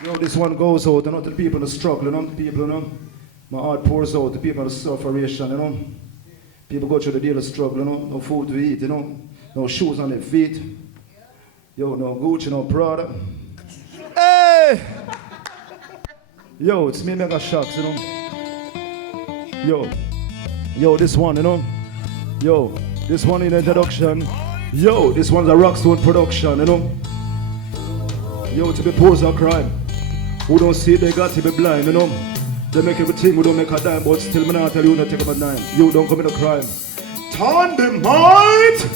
You know, this one goes out, to the people that struggle, people, my heart pours out to people that suffering, People go through the daily struggle, no food to eat, no shoes on their feet. Yo, no Gucci, no Prada. Hey! Yo, it's me, Mega Shocks, Yo, this one, Yo, this one in introduction. Yo, this one's a Rockstone production, Yo, to be posed a crime. Who don't see it, they got to be blind, They make everything, we don't make a dime, but still, me not tell you, not take up a dime. You don't commit a crime. Turn the mind!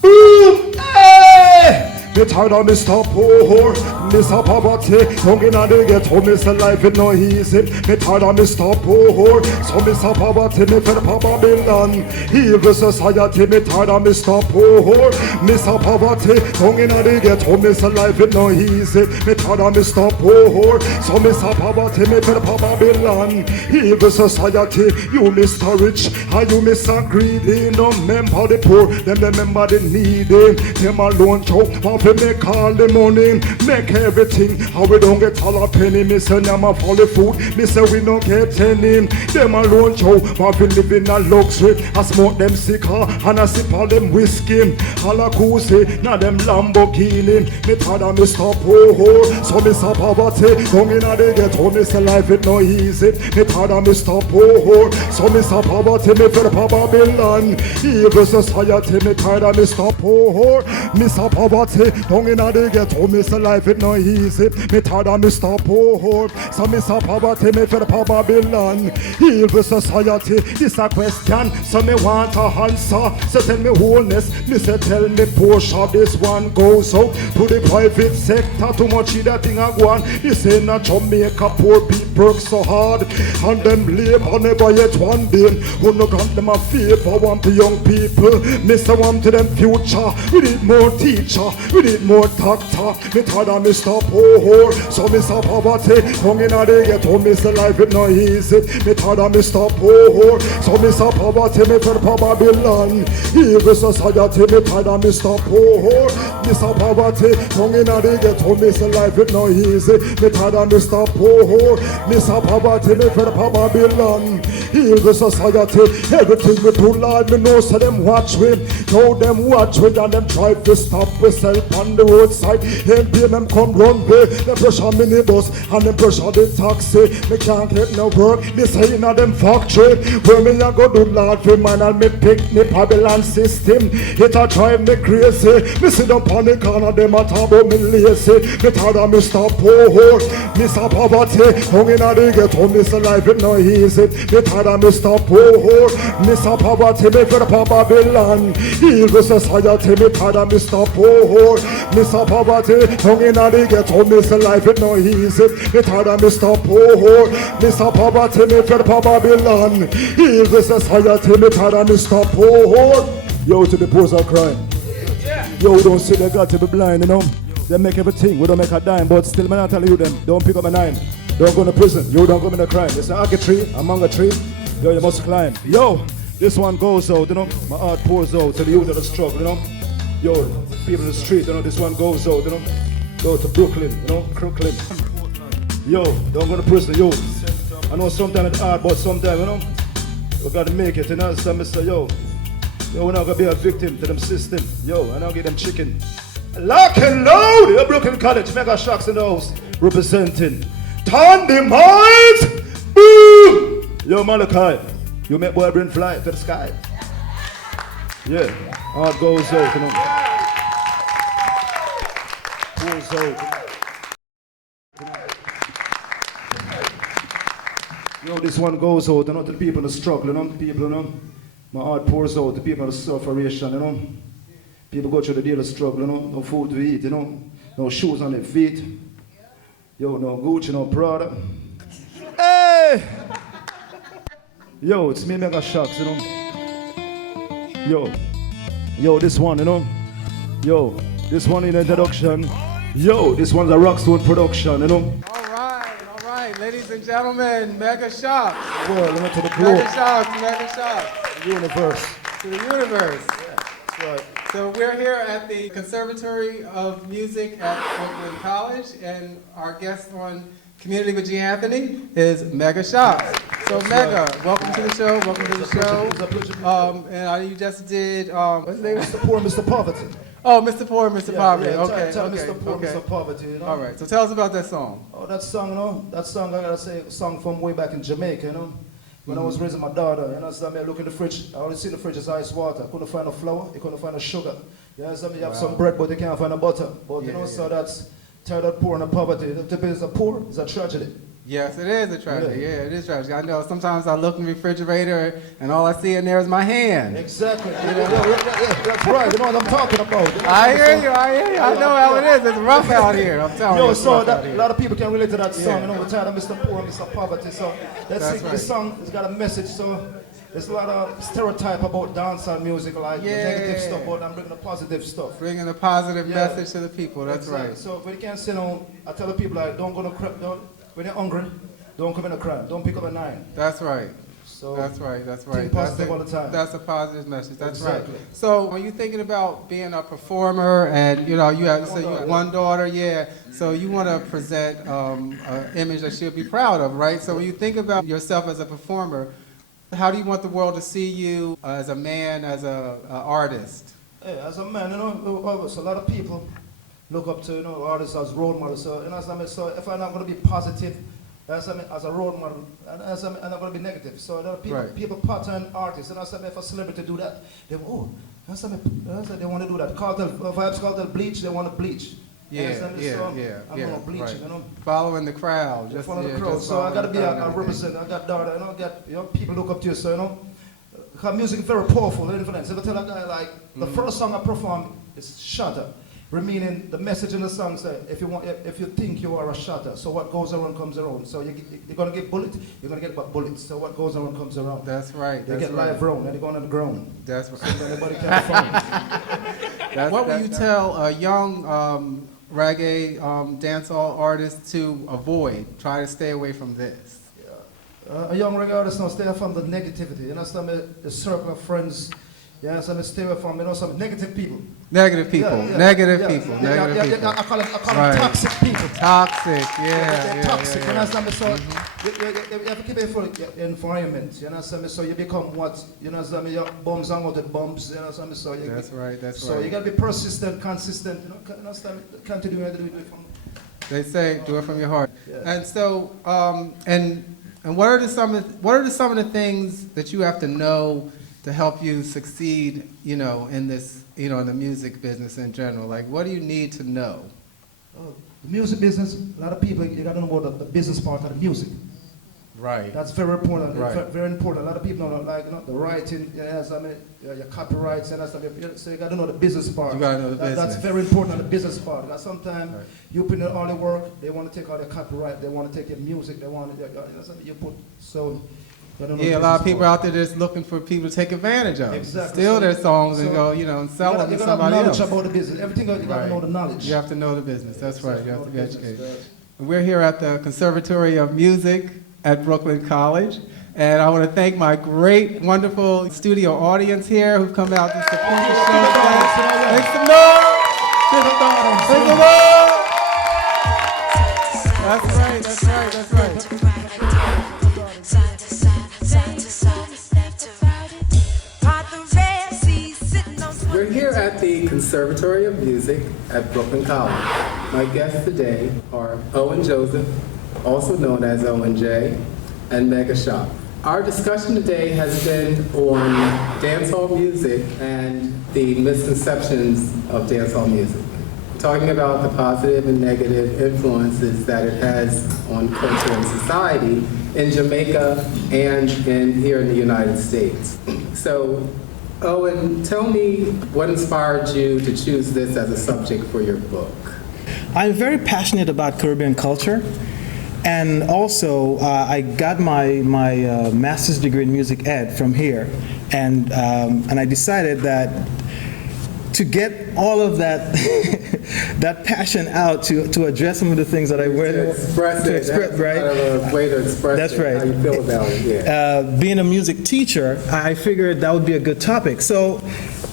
Boom! Hey! Me tired of Mr. Poor, Mr. Poverty. Don't get on the ghetto, Mr. Life is no easy. Me tired of Mr. Poor, so Mr. Poverty, me fed Papa Babylon. Evil society, me tired of Mr. Poor, Mr. Poverty. Don't get on the ghetto, Mr. Life is no easy. Me tired of Mr. Poor, so Mr. Poverty, me fed Papa Babylon. Evil society, you Mr. Rich, and you Mr. Greedy. No member the poor, them remember the needy. Them alone choke. We make all the money, make everything. How we don't get all a penny, me say nyama for the food, me say we don't get any. Them alone show, but we live in a luxury. I smoke them cigar, and I sip all them whiskey. All a Cusi, now them Lamborghini. Me tired of Mr. Poor, so Mr. Poverty. Come in a the ghetto, me say life it no easy. Me tired of Mr. Poor, so Mr. Poverty. Me feel Papa Babylon. Evil society, me tired of Mr. Poor, Mr. Poverty. Don't in the ghetto, Mr. Life it no easy. Me tired of Mr. Poor, so Mr. Poverty, me for Papa Babylon. Evil society, this a question, so me want a answer. So tell me wholeness, me say tell me portion. This one goes out to the private sector. Too much of that thing a go on. This ain't a Jamaica, poor people work so hard, and them labor never yet one day. Who no grant them a favor, want the young people. Me say want to them future. We need more teacher. We need more doctor. Me tired of Mr. Poor, so Mr. Poverty. Come in a the ghetto, Mr. Life it no easy. Me tired of Mr. Poor, so Mr. Poverty. Me for Papa Babylon. Evil society, me tired of Mr. Poor, Mr. Poverty. Come in a the ghetto, Mr. Life it no easy. Me tired of Mr. Poor, Mr. Poverty. Me for Papa Babylon. Evil society, everything we do, Lord, me know so them watch we. Know them watch we and them try to stop myself on the roadside. And them come run way. Them pressure minibus and them pressure the taxi. Me can't get no work. Me say in them factory. Where me a go do Lord for man and me pick me Babylon system. It a drive me crazy. Me sit up on the corner, them a talk about me lazy. Me tired of Mr. Poor, Mr. Poverty. Hung in a the ghetto, Mr. Life it no easy. Me tired of Mr. Poor, Mr. Poverty. Me for Papa Babylon. Evil society, me tired of Mr. Poor, Mr. Poverty. Hung in a the ghetto, Mr. Life it no easy. Me tired of Mr. Poor, Mr. Poverty. Me for Papa Babylon. Evil society, me tired of Mr. Poor. Yo, to the poor are crying. Yo, don't see they got to be blind, They make everything, we don't make a dime, but still, man, I tell you them, don't pick up a nine. Don't go to prison, you don't go in a crime. It's an arc tree, among a tree, yo, you must climb. Yo, this one goes out, my heart pours out to the youth of the struggle, Yo, people in the street, this one goes out, Go to Brooklyn, Brooklyn. Yo, don't go to prison, yo. I know sometimes it's hard, but sometimes, we gotta make it, So I say, yo, we're not gonna be a victim to them system. Yo, and I'll get them chicken. Lock and load! Yo, Brooklyn College, Mega Shocks in the house, representing. Turn the mind! Boom! Yo, Malachi, you make boy bring fly to the sky. Yeah, heart goes out, Pulls out. Yo, this one goes out, to the people that struggle, people, My heart pours out to people that suffering, People go through the daily struggle, no food to eat, no shoes on their feet. Yo, no Gucci, no Prada. Hey! Yo, it's me, Mega Shocks, Yo, this one, Yo, this one in introduction. Yo, this one's a Rockstone production, All right, ladies and gentlemen, Mega Shocks. Well, to the globe. Mega Shocks. Universe. To the universe. Yeah, That's right. So we're here at the Conservatory of Music at Brooklyn College, and our guest on Community with G. Anthony is Mega Shocks. So Mega, welcome to the show. Welcome to the show. It's a pleasure. And you just did what's his name? Mr. Poor, Mr. Poverty. Oh, Mr. Poor, Mr. Poverty. Yeah, Okay, tell okay, Mr. Poor, okay. Mr. Poverty, you know? All right. So tell us about that song. Oh, that song, you know, that song, I gotta say, a song from way back in Jamaica, you know? When I was raising my daughter, you know, so I look in the fridge, I only see the fridge as ice water. I couldn't find a flour, you couldn't find a sugar. You know, so you have some bread, but you can't find a butter. But, you know, so that's tired of poor and poverty. To be a poor is a tragedy. Yes, it is a tragedy. Yeah, it is tragic. I know sometimes I look in the refrigerator and all I see in there is my hand. Exactly. That's right. You know what I'm talking about. You know, I hear you. I know how it is. It's rough out here. I'm telling you. So that, a lot of people can relate to that song. You know, we're tired of Mr. Poor and Mr. Poverty. So let's sing this song. It's got a message. So there's a lot of stereotype about dancehall music, like the negative stuff, but I'm bringing the positive stuff. Bringing a positive message to the people. That's right. So when you can't sit down, I tell the people, like, don't go to crap. When you're hungry, don't come in a crowd. Don't pick up a 9. That's right. So that's right. Think positive all the time. That's a positive message. That's Exactly. right. So when you're thinking about being a performer, and you know you have one daughter, yeah. So you want to present an image that she'll be proud of, right? So when you think about yourself as a performer, how do you want the world to see you as a man, as a artist? Hey, as a man, you know, so a lot of people look up to, you know, artists as role models. So, you know, so if I'm not going to be positive as a role model, and I'm not going to be negative. So a lot of people pattern artists. And if a celebrity do that, they go, oh, they want to do that. Vibes Cartel bleach, they want to bleach. Yeah, so I'm going to bleach, right. you know. Following the crowd. Just follow the crowd. So I got to be a representative. I got daughter, you know, people look up to you, so, you know. Because music is very powerful influence. If I tell a guy, like, the first song I perform is Shatter. Meaning the message in the song says, if you think you are a shatter, so what goes around comes around. So you're gonna get bullet, you're gonna get bullets. So what goes around comes around. That's right. They get live round and they go on the ground. That's right. So anybody can find. What would you tell a young reggae dancehall artist to avoid? Try to stay away from this. A young reggae artist now stay away from the negativity. You know, the circle of friends. Yeah, so I stay away from, you know, some negative people. Negative people. Negative people. I call them toxic people. Toxic, They're toxic. You know, so you have to keep it for your environment. You know, so you become what? You know, so your bums hang out with bumps. You know, so you, that's right. So you gotta be persistent, consistent. You know, can't do it from. They say do it from your heart. Yeah. And so, and what are some of the things that you have to know to help you succeed, you know, in this, you know, in the music business in general? Like, what do you need to know? The music business, a lot of people, you got to know about the business part of the music. Right. That's very important. Right. Very important. A lot of people don't like, you know, the writing, your copyrights, and stuff. So you got to know the business part. You got to know the business. That's very important, the business part. Because sometimes you put in all the work, they want to take all the copyright, they want to take your music, they want to, you put, so. Yeah, a lot of people out there just looking for people to take advantage of. Exactly. Steal their songs and go, you know, and sell them to somebody else. You got to have knowledge about the business. Everything you got to know the knowledge. You have to know the business. That's right. You have to be educated. We're here at the Conservatory of Music at Brooklyn College. And I want to thank my great, wonderful studio audience here who've come out to support the show. Make some noise! Make some noise! That's right, that's right, that's right. We're here at the Conservatory of Music at Brooklyn College. My guests today are Owen Joseph, also known as Owen J, and Mega Shocks. Our discussion today has been on dancehall music and the misconceptions of dancehall music. Talking about the positive and negative influences that it has on culture and society in Jamaica and here in the United States. So, Owen, tell me what inspired you to choose this as a subject for your book? I'm very passionate about Caribbean culture, and also I got my master's degree in music ed from here, and I decided that to get all of that that passion out to address some of the things that I wear to express right? Kind of a way to express That's right. How you feel about it. Yeah. Being a music teacher, I figured that would be a good topic. So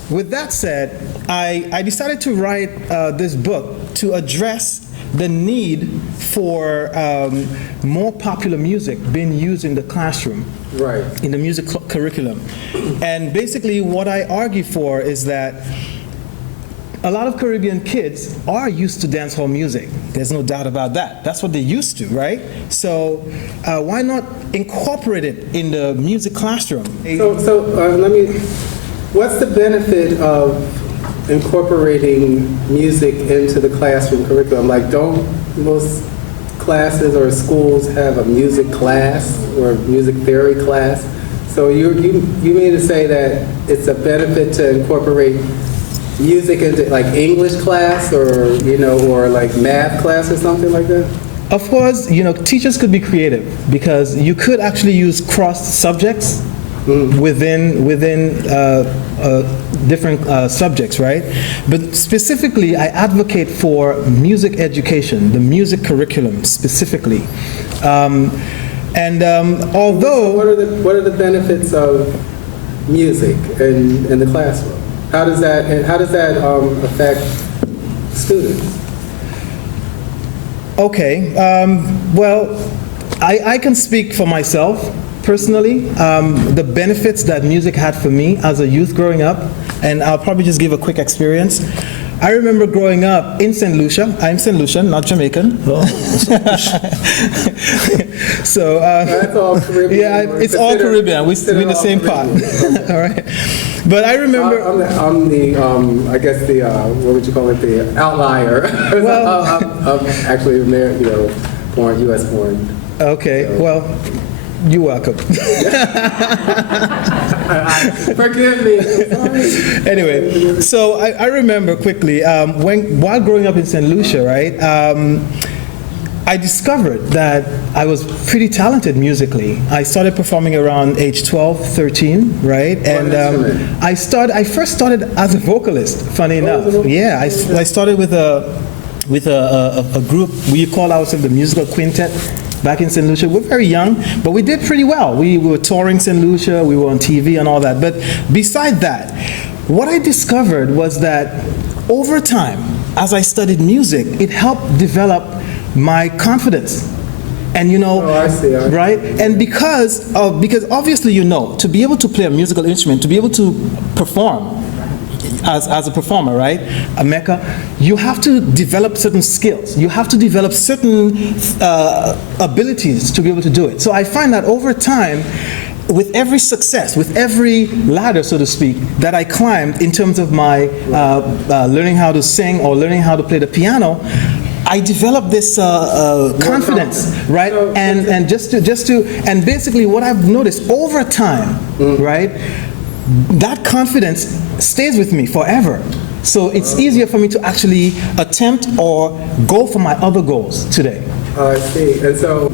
with that said, I decided to write this book to address the need for more popular music being used in the classroom, Right. in the music curriculum. And basically what I argue for is that a lot of Caribbean kids are used to dancehall music. There's no doubt about that. That's what they're used to, right? So why not incorporate it in the music classroom? What's the benefit of incorporating music into the classroom curriculum? Like, don't most classes or schools have a music class or music theory class? So you mean to say that it's a benefit to incorporate music into like English class or like math class or something like that? Of course, teachers could be creative because you could actually use cross subjects within different subjects, right? But specifically, I advocate for music education, the music curriculum specifically. Although what are the benefits of music in the classroom? How does that affect students? Okay, well, I can speak for myself personally. The benefits that music had for me as a youth growing up, and I'll probably just give a quick experience. I remember growing up in St. Lucia. I'm St. Lucian, not Jamaican. So that's all Caribbean. Yeah, it's all Caribbean. We're in the same pot. All right. But I remember. I'm the I guess the what would you call it? The outlier. Well, I'm actually born U.S. born. Okay. So. Well. You're welcome. Forgive me. Anyway, so I remember quickly while growing up in St. Lucia, right? I discovered that I was pretty talented musically. I started performing around age 12, 13, right? And I first started as a vocalist. Funny enough, yeah. I started with a group. We call ourselves the Musical Quintet. Back in St. Lucia, we're very young, but we did pretty well. We were touring St. Lucia, we were on TV and all that. But beside that, what I discovered was that over time, as I studied music, it helped develop my confidence. And I see. Right? And because obviously to be able to play a musical instrument, to be able to perform, as a performer, right, a Mecca, you have to develop certain skills. You have to develop certain abilities to be able to do it. So I find that over time, with every success, with every ladder, so to speak, that I climbed in terms of my learning how to sing or learning how to play the piano, I developed this confidence, right? And basically what I've noticed over time, right, that confidence stays with me forever. So it's easier for me to actually attempt or go for my other goals today. I see. And so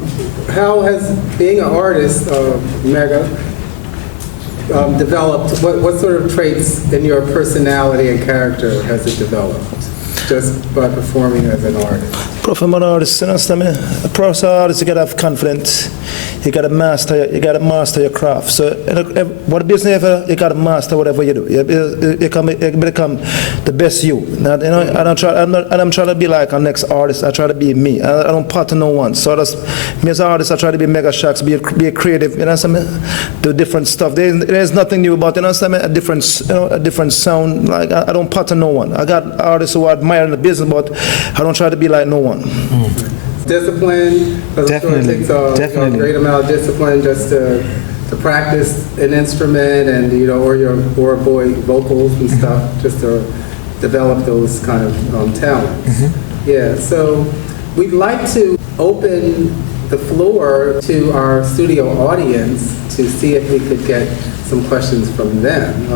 how has being an artist, Mega, developed, what sort of traits in your personality and character has it developed just by performing as an artist? From an artist, a professional artist, you gotta have confidence. You gotta master your craft. So, what business ever, you gotta master whatever you do. You become the best you. Now, I'm trying to be like our next artist. I try to be me. I don't pattern no one. So me as an artist, I try to be Mega Shocks, be a creative. Do different stuff. There's nothing new about a different sound. Like I don't pattern no one. I got artists who I admire in the business, but I don't try to be like no one. Discipline, because I'm sure it takes a great amount of discipline just to practice an instrument and or vocals and stuff, just to develop those kind of talents. Yeah, so we'd like to open the floor to our studio audience to see if we could get some questions from them.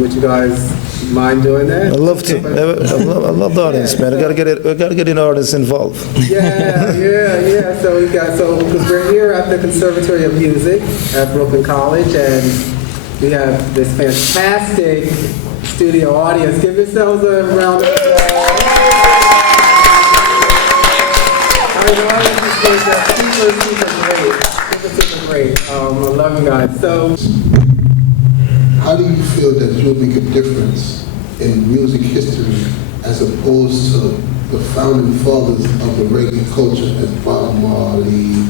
Would you guys mind doing that? I'd love to. I love the audience, man. We gotta get the audience involved. Yeah. So because we're here at the Conservatory of Music at Brooklyn College, and we have this fantastic studio audience. Give yourselves a round of applause. Super great. I love you guys. So, how do you feel that you'll make a difference in music history as opposed to the founding fathers of the reggae culture as Bob Marley,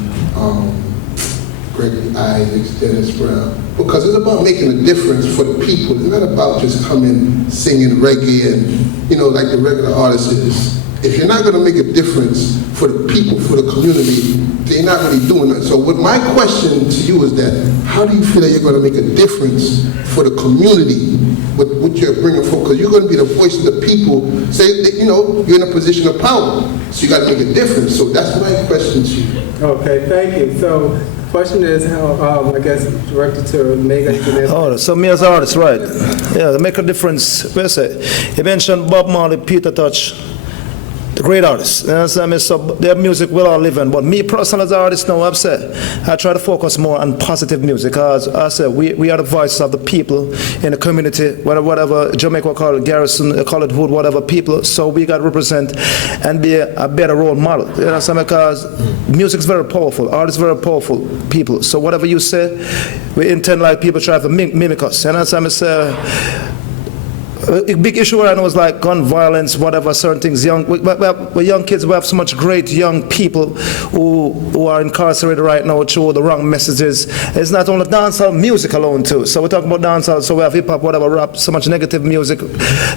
Gregory Isaacs, Dennis Brown? Because it's about making a difference for the people. It's not about just coming singing reggae and, you know, like the regular artist is. If you're not going to make a difference for the people, for the community, then you're not really doing that. So what my question to you is that, how do you feel that you're going to make a difference for the community with what you're bringing forward? Because you're going to be the voice of the people. Say that, you know, you're in a position of power, so you got to make a difference. So that's my question to you. Okay, thank you. So the question is how, I guess, directed to Mega. Oh, so me as an artist, right? Yeah, to make a difference. Where say? You mentioned Bob Marley, Peter Touch, the great artists. You know what I'm saying? So their music will all live in. But me personally as an artist now, I've said, I try to focus more on positive music because I said we are the voices of the people in the community, whatever Jamaica call it, garrison, call it hood, whatever people. So we got to represent and be a better role model. You know what I'm saying? Because music is very powerful, art is very powerful, people. So whatever you say, we intend like people try to mimic us. You know what I'm saying? A big issue right now is like gun violence, whatever, certain things. We're young kids, we have so much great young people who are incarcerated right now through the wrong messages. It's not only dancehall, music alone too. So we're talking about dancehall, so we have hip hop, whatever, rap, so much negative music.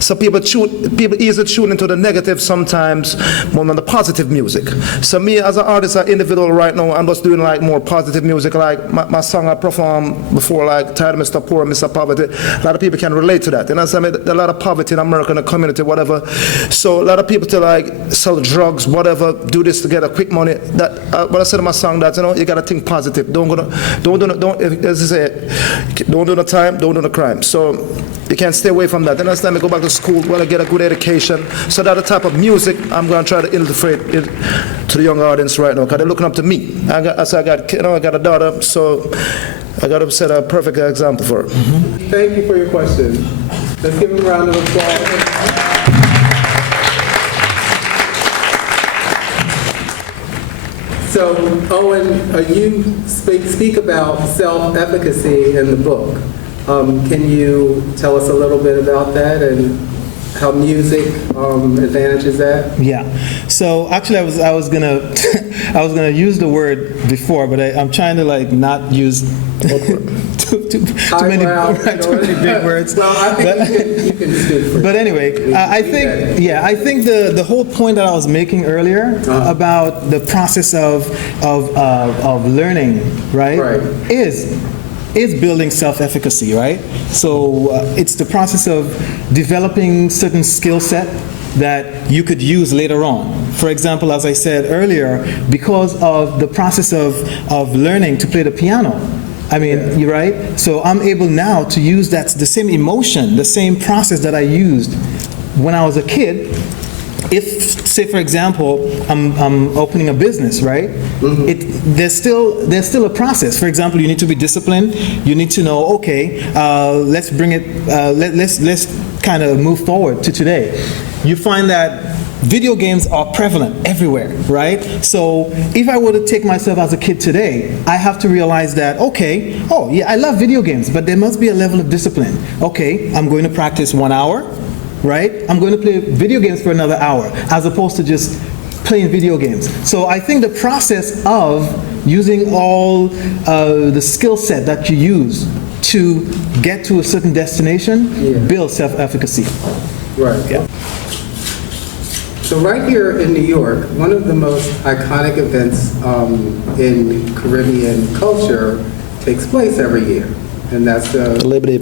So people easily tune into the negative sometimes more than the positive music. So me as an artist, an individual right now, I'm just doing like more positive music. Like my song I performed before, like Tired of Mr. Poor, Mr. Poverty. A lot of people can relate to that. You know what I'm saying? A lot of poverty in America, in the community, whatever. So a lot of people to like sell drugs, whatever, do this to get a quick money. That what I said in my song, that, you know, you gotta think positive. Don't as I say, don't do the time, don't do the crime. So you can't stay away from that. Then next time you go back to school, well, I get a good education. So that the type of music I'm gonna try to infiltrate it to the young audience right now, because they're looking up to me. I got a daughter, so I gotta set a perfect example for her. Thank you for your question. Let's give him a round of applause. So, Owen, you speak about self-efficacy in the book. Can you tell us a little bit about that and how music advantages that? Yeah. So actually, I was gonna I was gonna use the word before, but I'm trying to like not use too many big words. Well, I think you can speak for. But anyway, I think the whole point that I was making earlier about the process of learning, right. is building self-efficacy, right? So it's the process of developing certain skill set that you could use later on. For example, as I said earlier, because of the process of learning to play the piano, I mean, you're right? So I'm able now to use the same emotion, the same process that I used when I was a kid. If, say for example, I'm opening a business, right? Mm-hmm. There's still a process. For example, you need to be disciplined. You need to know, okay, let's bring it. Let's kind of move forward to today. You find that video games are prevalent everywhere, right? So if I were to take myself as a kid today, I have to realize that, okay, oh yeah, I love video games, but there must be a level of discipline. Okay, I'm going to practice 1 hour. Right? I'm going to play video games for another hour, as opposed to just playing video games. So I think the process of using all the skill set that you use to get to a certain destination builds self-efficacy. Right. Yeah. So right here in New York, one of the most iconic events in Caribbean culture takes place every year, and that's the Labor Day.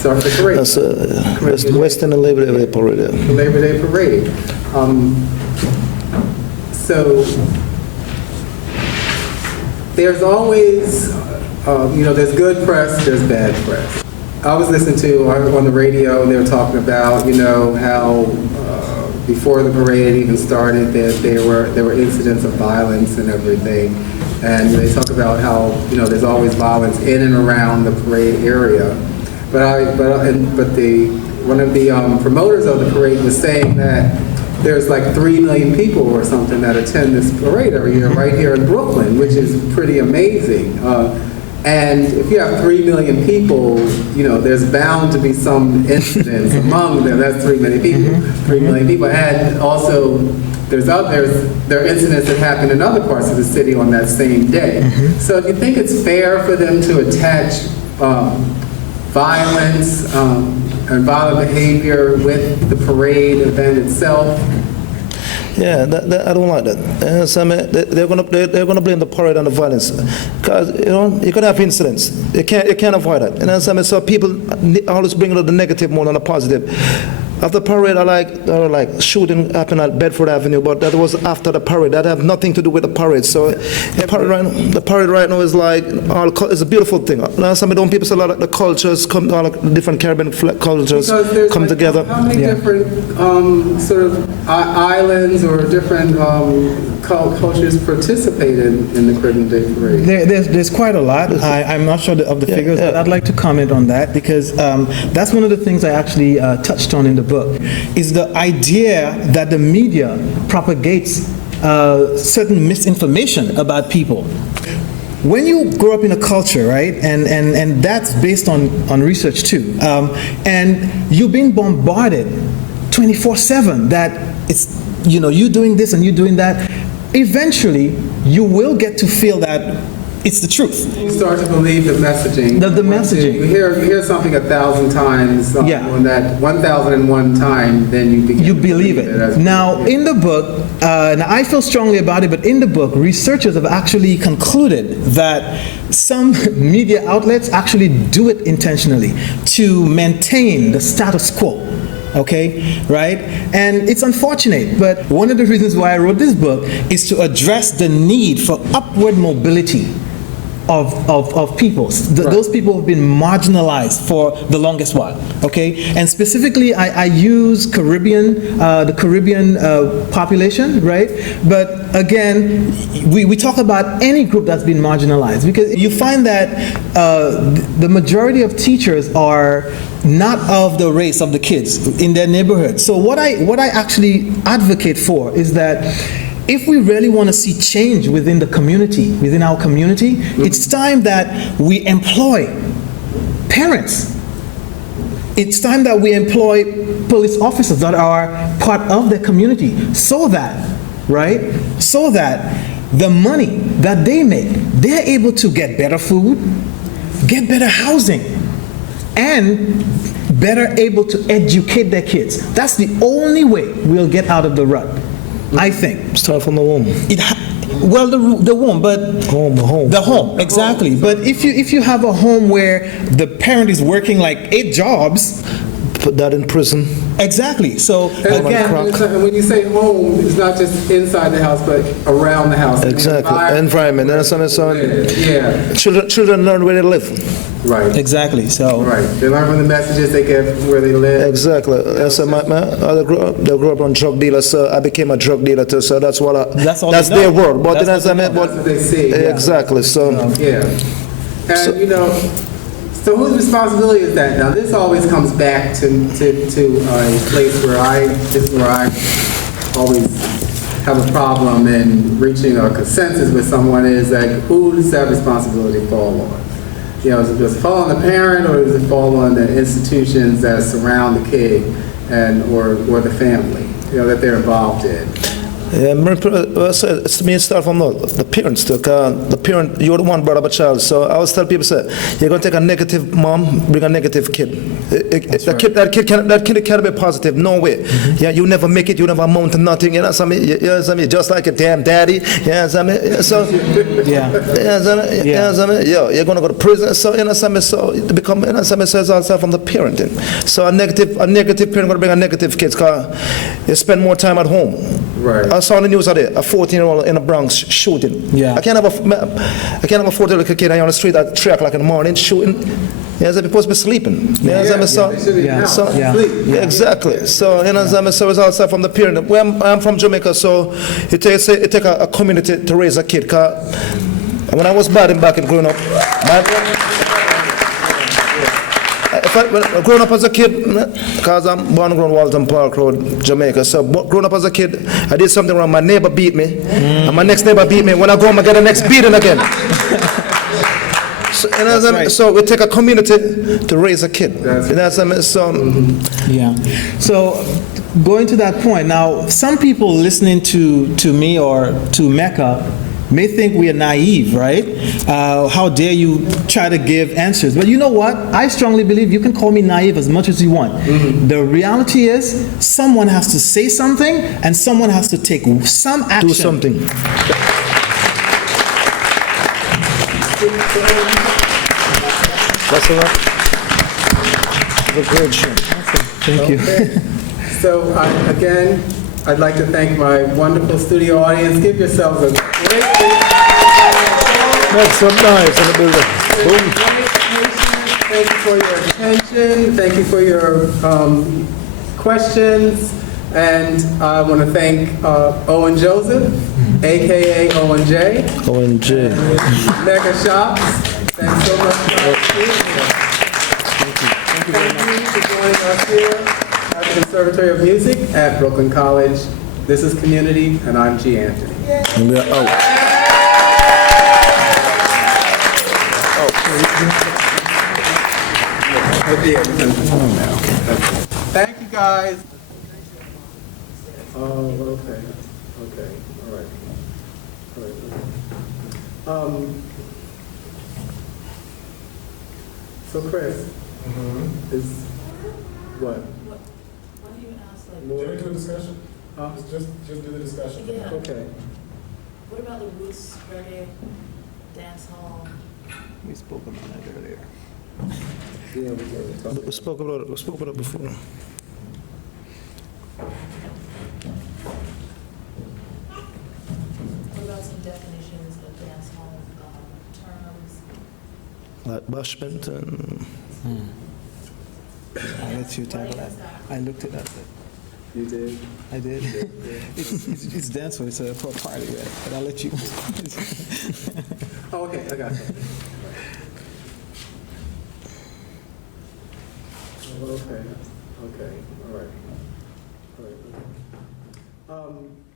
Sorry, the parade. That's Western and Labor Day parade. The Labor Day parade. So there's always, there's good press, there's bad press. I was listening to on the radio, and they were talking about, how before the parade even started, there were incidents of violence and everything, and they talk about how there's always violence in and around the parade area. But one of the promoters of the parade was saying that there's like 3 million people or something that attend this parade every year right here in Brooklyn, which is pretty amazing. And if you have 3 million people, you know, there's bound to be some incidents among them. That's 3 million people, 3 million people. And also, there are incidents that happen in other parts of the city on that same day. So do you think it's fair for them to attach violence and violent behavior with the parade event itself? Yeah, I don't like that. So, I mean, they're gonna blame the parade on the violence, because you know you're gonna have incidents. You can't avoid that. And so, I mean, so people always bring the negative more than the positive. After the parade, I like shooting happened at Bedford Avenue, but that was after the parade. That had nothing to do with the parade. So the parade right now is like it's a beautiful thing. Some of people say a lot of the cultures come, all the different Caribbean cultures come together. How many different sort of islands or different cultures participated in the Caribbean Day Parade? There's quite a lot. I'm not sure of the figures, but I'd like to comment on that because that's one of the things I actually touched on in the book, is the idea that the media propagates certain misinformation about people. When you grow up in a culture, right, and that's based on research too, and you're being bombarded 24/7 that it's, you know, you doing this and you doing that, eventually you will get to feel that it's the truth. You start to believe the messaging. The messaging. You hear something 1,000 times on that 1,001 time, then you begin you to believe it. Now, in the book, and I feel strongly about it, but in the book, researchers have actually concluded that some media outlets actually do it intentionally to maintain the status quo. Okay, right? And it's unfortunate, but one of the reasons why I wrote this book is to address the need for upward mobility of people. Those people have been marginalized for the longest while, okay? And specifically, I use the Caribbean population, right? But again, we talk about any group that's been marginalized, because you find that the majority of teachers are not of the race of the kids in their neighborhood. So what I actually advocate for is that if we really want to see change within the community, within our community, it's time that we employ parents. It's time that we employ police officers that are part of the community, so that, right, so that the money that they make, they're able to get better food, get better housing, and better able to educate their kids. That's the only way we'll get out of the rut, I think. Start from the womb. Well, the womb, but home. The home, exactly. But if you have a home where the parent is working like 8 jobs, put that in prison. Exactly. So again, when you say home, it's not just inside the house, but around the house. Exactly. Environment. Yeah. Children learn where they live. Right. Exactly. So. Right. They learn from the messages they get where they live. Exactly. So they grew up on drug dealers. So I became a drug dealer too. So that's what that's their world. But that's what they see. Exactly. So. Yeah. And you know. So whose responsibility is that? Now this always comes back to a place where I always have a problem in reaching a consensus with someone, is like, who does that responsibility fall on? You know, does it fall on the parent, or does it fall on the institutions that surround the kid or the family, you know, that they're involved in? Yeah, it's to me, it starts from the parents too. The parent, you're the one brought up a child. So I always tell people, say, you're going to take a negative mom, bring a negative kid. That kid can't be positive, no way. Yeah, you never make it, you never amount to nothing. You know what I mean? Just like a damn daddy. Yeah, you know what I mean? So you're going to go to prison. So you know what I mean? So it become, you know what I mean? So it's also from the parenting. So a negative parent going to bring a negative kid, because you spend more time at home. Right. I saw on the news today, a 14-year-old in the Bronx shooting. Yeah. I can't have a 14-year-old kid on the street at 3 o'clock in the morning shooting. Yeah, they're supposed to be sleeping. Exactly. So you know, so it's also from the parent. Where I'm from Jamaica, so it take a community to raise a kid. Cause when I was back in growing up, growing up as a kid, because I'm born and grown Walton Park Road, Jamaica. So growing up as a kid, I did something wrong. My neighbor beat me, and my next neighbor beat me. When I go home, I get the next beating again. So we take a community to raise a kid. You know what I mean? So, Yeah. So going to that point, now some people listening to me or to Mecca may think we are naive, right? How dare you try to give answers? But you know what? I strongly believe you can call me naive as much as you want. The reality is someone has to say something and someone has to take some action. do something. That's a lot. It's a great show. Thank you. So again, I'd like to thank my wonderful studio audience. Give yourselves a great Make some noise in the building. Boom. Thank you for your attention. Thank you for your questions. And I want to thank Owen Joseph, a.k.a. Owen J. Owen J. Mega Shocks. Thanks so much for being here. Thank you for joining us here at the Conservatory of Music at Brooklyn College. This is Community, and I'm G. Anthony. And we are out. Thank you, guys. Oh, okay. Okay. All right. All right. Okay. So, Chris, is what? What do you ask, like? More? Can we do a discussion? Huh? Just do the discussion. Yeah. Okay. What about the roots, reggae, dancehall? We spoke about that earlier. Yeah, we can talk. We spoke about it before. What about some definitions of dancehall terms? Like bashment and I'll let you tackle that. I looked it up. You did? I did. It's dancehall, it's a for a party, right? But I'll let you. Oh, okay, I got you. Oh, okay, okay, all right. All right. Okay.